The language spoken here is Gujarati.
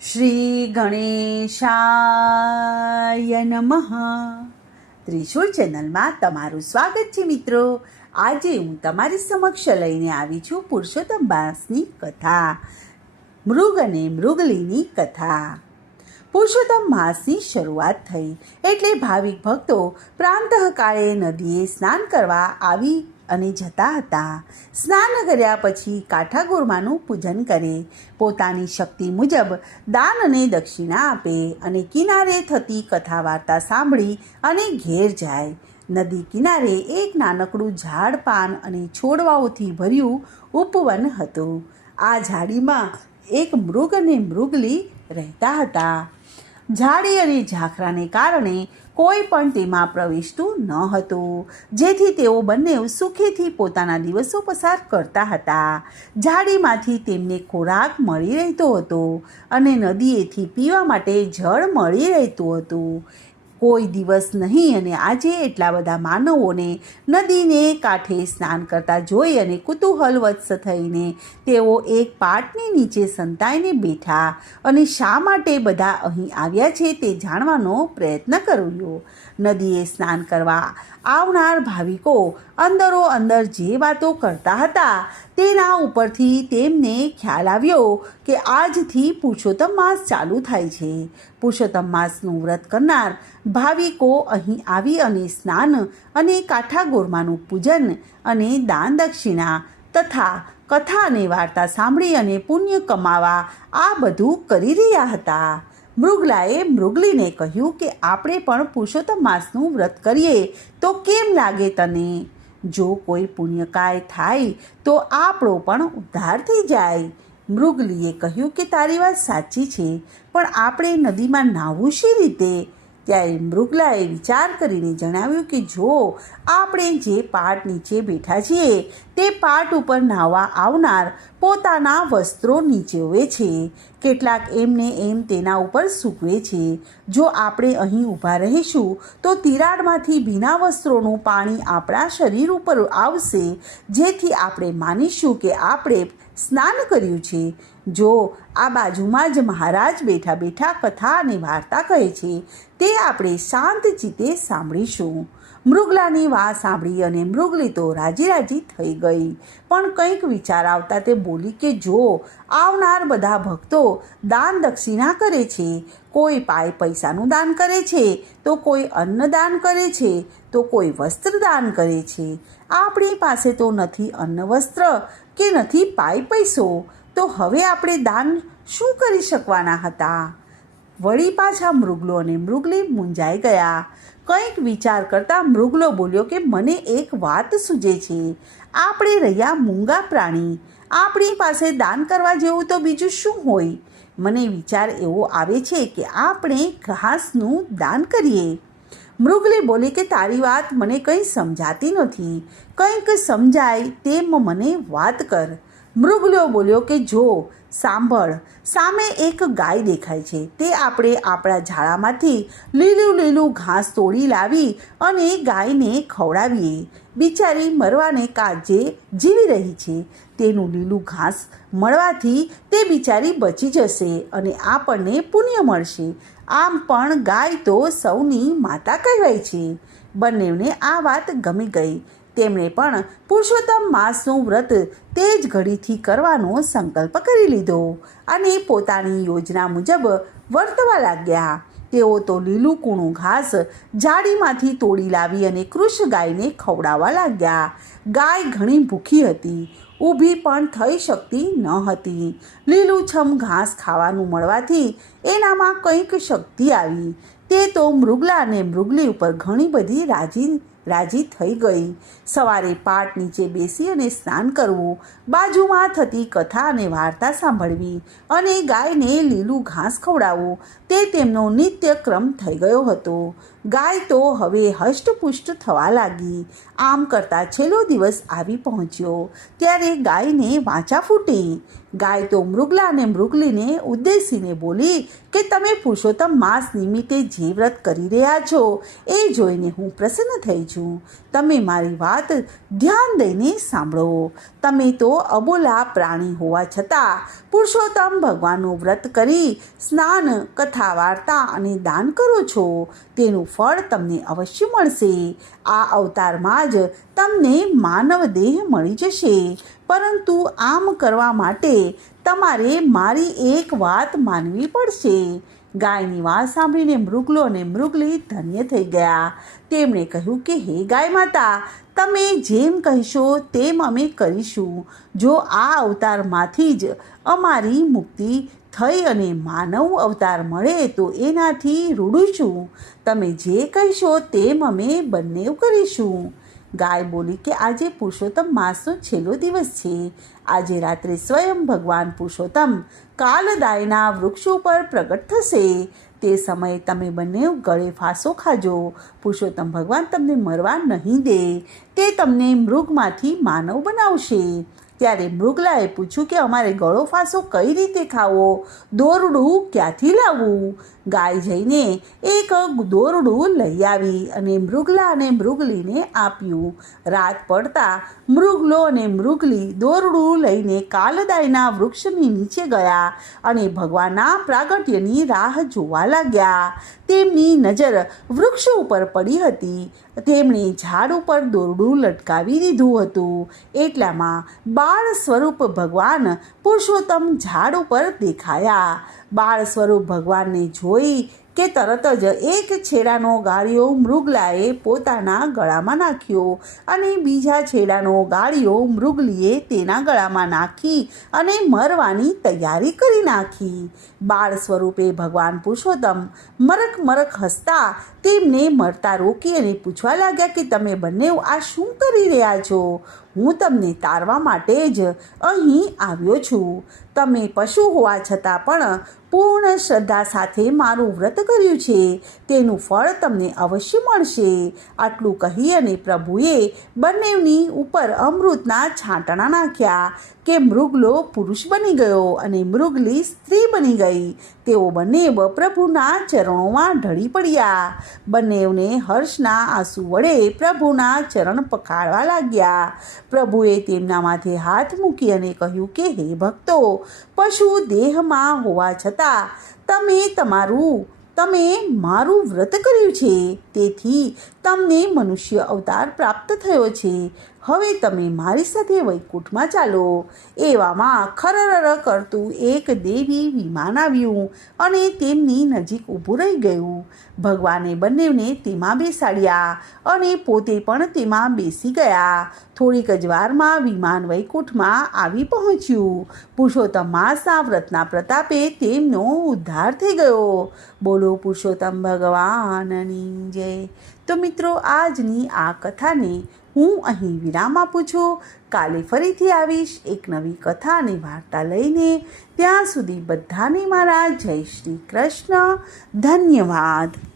શ્રી ગણેશાય નમઃ. ત્રિશુળ ચેનલમાં તમારું સ્વાગત છે મિત્રો. આજે હું તમારી સમક્ષ લઈને આવી છું પુરુષોત્તમ માસની કથા, મૃગ અને મૃગલીની કથા. પુરુષોત્તમ માસની શરૂઆત થઈ એટલે ભાવિક ભક્તો પ્રાંતઃકાળે નદીએ સ્નાન કરવા આવી અને જતા હતા. સ્નાન કર્યા પછી કાઠાગોરમાનું પૂજન કરે, પોતાની શક્તિ મુજબ દાન અને દક્ષિણા આપે અને કિનારે થતી કથા વાર્તા સાંભળી અને ઘેર જાય. નદી કિનારે એક નાનકડું ઝાડ પાન અને છોડવાઓથી ભર્યું ઉપવન હતું. આ ઝાડીમાં એક મૃગ અને મૃગલી રહેતા હતા. ઝાડી અને ઝાખરાને કારણે કોઈ પણ તેમાં પ્રવેશતું ન હતું, જેથી તેઓ બંને સુખેથી પોતાના દિવસો પસાર કરતા હતા. ઝાડીમાંથી તેમને ખોરાક મળી રહેતો હતો અને નદીએથી પીવા માટે જળ મળી રહેતું હતું. કોઈ દિવસ નહીં અને આજે એટલા બધા માનવોને નદીને કાંઠે સ્નાન કરતા જોઈ અને કુતૂહલવશ થઈને તેઓ એક પાટની નીચે સંતાઈને બેઠા અને શા માટે બધા અહીં આવ્યા છે તે જાણવાનો પ્રયત્ન કર્યો. નદીએ સ્નાન કરવા આવનાર ભાવિકો અંદરો અંદર જે વાતો કરતા હતા તેના ઉપરથી તેમને ખ્યાલ આવ્યો કે આજથી પુરુષોત્તમ માસ ચાલુ થાય છે. પુરુષોત્તમ માસનું વ્રત કરનાર ભાવિકો અહીં આવી અને સ્નાન અને કાઠાગોરમાનું પૂજન અને દાન દક્ષિણા તથા કથા અને વાર્તા સાંભળી અને પુણ્ય કમાવા આ બધું કરી રહ્યા હતા. મૃગલાએ મૃગલીને કહ્યું કે આપણે પણ પુરુષોત્તમ માસનું વ્રત કરીએ તો કેમ લાગે તને? જો કોઈ પુણ્યકાય થાય તો આપણો પણ ઉદ્ધાર થઈ જાય. મૃગલીએ કહ્યું કે તારી વાત સાચી છે, પણ આપણે નદીમાં નાહવું શી રીતે? ત્યારે મૃગલાએ વિચાર કરીને જણાવ્યું કે જો આપણે જે પાટ નીચે બેઠા છીએ તે પાટ ઉપર નાહવા આવનાર પોતાના વસ્ત્રો નીચોવે છે, કેટલાક એમને એમ તેના ઉપર સૂકવે છે. જો આપણે અહીં ઊભા રહીશું તો તિરાડમાંથી ભીના વસ્ત્રોનું પાણી આપણા શરીર ઉપર આવશે, જેથી આપણે માનીશું કે આપણે સ્નાન કર્યું છે. જો આ બાજુમાં જ મહારાજ બેઠા બેઠા કથા અને વાર્તા કહે છે તે આપણે શાંત ચિત્તે સાંભળીશું. મૃગલાની વાત સાંભળી અને મૃગલી તો રાજી રાજી થઈ ગઈ, પણ કંઈક વિચાર આવતા તે બોલી કે જો આવનાર બધા ભક્તો દાન દક્ષિણા કરે છે, કોઈ પૈસાનું દાન કરે છે, તો કોઈ અન્ન દાન કરે છે, તો કોઈ વસ્ત્ર દાન કરે છે. આપણી પાસે તો નથી અન્ન વસ્ત્ર કે નથી પૈસો, તો હવે આપણે દાન શું કરી શકવાના હતા? વળી પાછા મૃગલો અને મૃગલી મૂંઝાઈ ગયા. કંઈક વિચાર કરતા મૃગલો બોલ્યો કે મને એક વાત સૂઝે છે. આપણે રહ્યા મૂંગા પ્રાણી, આપણી પાસે દાન કરવા જેવું તો બીજું શું હોય? મને વિચાર એવો આવે છે કે આપણે ઘાસનું દાન કરીએ. મૃગલી બોલી કે તારી વાત મને કંઈ સમજાતી નથી, કંઈક સમજાય તેમ મને વાત કર. મૃગલો બોલ્યો કે જો સાંભળ, સામે એક ગાય દેખાય છે, તે આપણે આપણા ઝાડામાંથી લીલું ઘાસ તોડી લાવી અને ગાયને ખવડાવીએ. બિચારી મરવાને કાજે જીવી રહી છે, તેનું લીલું ઘાસ મળવાથી તે બિચારી બચી જશે અને આપણને પુણ્ય મળશે. આમ પણ ગાય તો સૌની માતા કહેવાય છે. બંનેને આ વાત ગમી ગઈ. તેમણે પણ પુરુષોત્તમ માસનું વ્રત તે જ ઘડીથી કરવાનો સંકલ્પ કરી લીધો અને પોતાની યોજના મુજબ વર્તવા લાગ્યા. તેઓ તો લીલું કૂણું ઘાસ ઝાડીમાંથી તોડી લાવી અને કૃષ ગાયને ખવડાવવા લાગ્યા. ગાય ઘણી ભૂખી હતી, ઊભી પણ થઈ શકતી ન હતી. લીલુંછમ ઘાસ ખાવાનું મળવાથી એનામાં કંઈક શક્તિ આવી. તે તો મૃગલા અને મૃગલી ઉપર ઘણી બધી રાજી થઈ ગઈ. સવારે પાટ નીચે બેસી અને સ્નાન કરવું, બાજુમાં થતી કથા અને વાર્તા સાંભળવી અને ગાયને લીલું ઘાસ ખવડાવવું તે તેમનો નિત્ય ક્રમ થઈ ગયો હતો. ગાય તો હવે હષ્ટપુષ્ટ થવા લાગી. આમ કરતાં છેલ્લો દિવસ આવી પહોંચ્યો ત્યારે ગાયને વાંચા ફૂટી. ગાય તો મૃગલા અને મૃગલીને ઉદ્દેશીને બોલી કે તમે પુરુષોત્તમ માસ નિમિત્તે જે વ્રત કરી રહ્યા છો એ જોઈને હું પ્રસન્ન થઈ છું. છું. તમે મારી વાત ધ્યાન દઈને સાંભળો. તમે તો અબોલા પ્રાણી હોવા છતાં પુરુષોત્તમ ભગવાનનું વ્રત કરી સ્નાન, કથા, વાર્તા અને દાન કરો છો. તેનું ફળ તમને અવશ્ય મળશે. આ અવતારમાં જ તમને માનવ દેહ મળી જશે. પરંતુ આમ કરવા માટે તમારે મારી એક વાત માનવી પડશે. ગાયની વાત સાંભળીને મૃગલો અને મૃગલી ધન્ય થઈ ગયા. તેમણે કહ્યું કે હે ગાય માતા, તમે જેમ કહેશો તેમ અમે કરીશું. જો આ અવતારમાંથી જ અમારી મુક્તિ થઈ અને માનવ અવતાર મળે તો એનાથી રૂડું છું. તમે જે કહેશો તેમ અમે બંને કરીશું. ગાય બોલી કે આજે પુરુષોત્તમ માસનો છેલ્લો દિવસ છે. આજે રાત્રે સ્વયં ભગવાન પુરુષોત્તમ કાલદાયના વૃક્ષો પર પ્રગટ થશે. તે સમયે તમે બંને ગળે ફાંસો ખાજો. પુરુષોત્તમ ભગવાન તમને મરવા નહીં દે. તે તમને મૃગમાંથી માનવ બનાવશે. ત્યારે મૃગલાએ પૂછ્યું કે અમારે ગળો ફાંસો કઈ રીતે ખાવો? દોરડું ક્યાંથી લાવવું? ગાય જઈને એક દોરડું લઈ આવી અને મૃગલા અને મૃગલીને આપ્યું. રાત પડતા મૃગલો અને મૃગલી દોરડું લઈને કાલદાયના વૃક્ષની નીચે ગયા અને ભગવાનના પ્રાગટ્યની રાહ જોવા લાગ્યા. તેમની નજર વૃક્ષ ઉપર પડી હતી. તેમણે ઝાડ ઉપર દોરડું લટકાવી દીધું હતું. એટલામાં બાળ સ્વરૂપ ભગવાન પુરુષોત્તમ ઝાડ ઉપર દેખાયા. બાળ સ્વરૂપ ભગવાનને જોઈ કે તરત જ એક છેડાનો ગાળિયો મૃગલાએ પોતાના ગળામાં નાખ્યો અને બીજા છેડાનો ગાળિયો મૃગલીએ તેના ગળામાં નાખી અને મરવાની તૈયારી કરી નાખી. બાળ સ્વરૂપે ભગવાન પુરુષોત્તમ મરક મરક હસતા તેમને મરતા રોકી અને પૂછવા લાગ્યા કે તમે બંને આ શું કરી રહ્યા છો? હું તમને તારવા માટે જ અહીં આવ્યો છું. તમે પશુ હોવા છતાં પણ પૂર્ણ શ્રદ્ધા સાથે મારું વ્રત કર્યું છે. તેનું ફળ તમને અવશ્ય મળશે. આટલું કહી અને પ્રભુએ બંનેની ઉપર અમૃતના છાંટણા નાખ્યા કે મૃગલો પુરુષ બની ગયો અને મૃગલી સ્ત્રી બની ગઈ. તેઓ બંને પ્રભુના ચરણોમાં ઢળી પડ્યા. બંનેને હર્ષના આંસુ વડે પ્રભુના ચરણ પખાળવા લાગ્યા. પ્રભુએ તેમના માથે હાથ મૂકી અને કહ્યું કે હે ભક્તો, પશુ દેહમાં હોવા છતાં તમે મારું વ્રત કર્યું છે. તેથી તમને મનુષ્ય અવતાર પ્રાપ્ત થયો છે. હવે તમે મારી સાથે વૈકુંઠમાં ચાલો. એવામાં ખરર કરતું એક દેવી વિમાન આવ્યું અને તેમની નજીક ઊભું રહી ગયું. ભગવાને બંનેને તેમાં બેસાડ્યા અને પોતે પણ તેમાં બેસી ગયા. થોડીક જ વારમાં વિમાન વૈકુંઠમાં આવી પહોંચ્યું. પુરુષોત્તમ માસના વ્રતના પ્રતાપે તેમનો ઉદ્ધાર થઈ ગયો. બોલો પુરુષોત્તમ ભગવાનની જય. તો મિત્રો, આજની આ કથાને હું અહીં વિરામ આપું છું. કાલે ફરીથી આવીશ એક નવી કથા અને વાર્તા લઈને. ત્યાં સુધી બધાને મારા જય શ્રી કૃષ્ણ. ધન્યવાદ.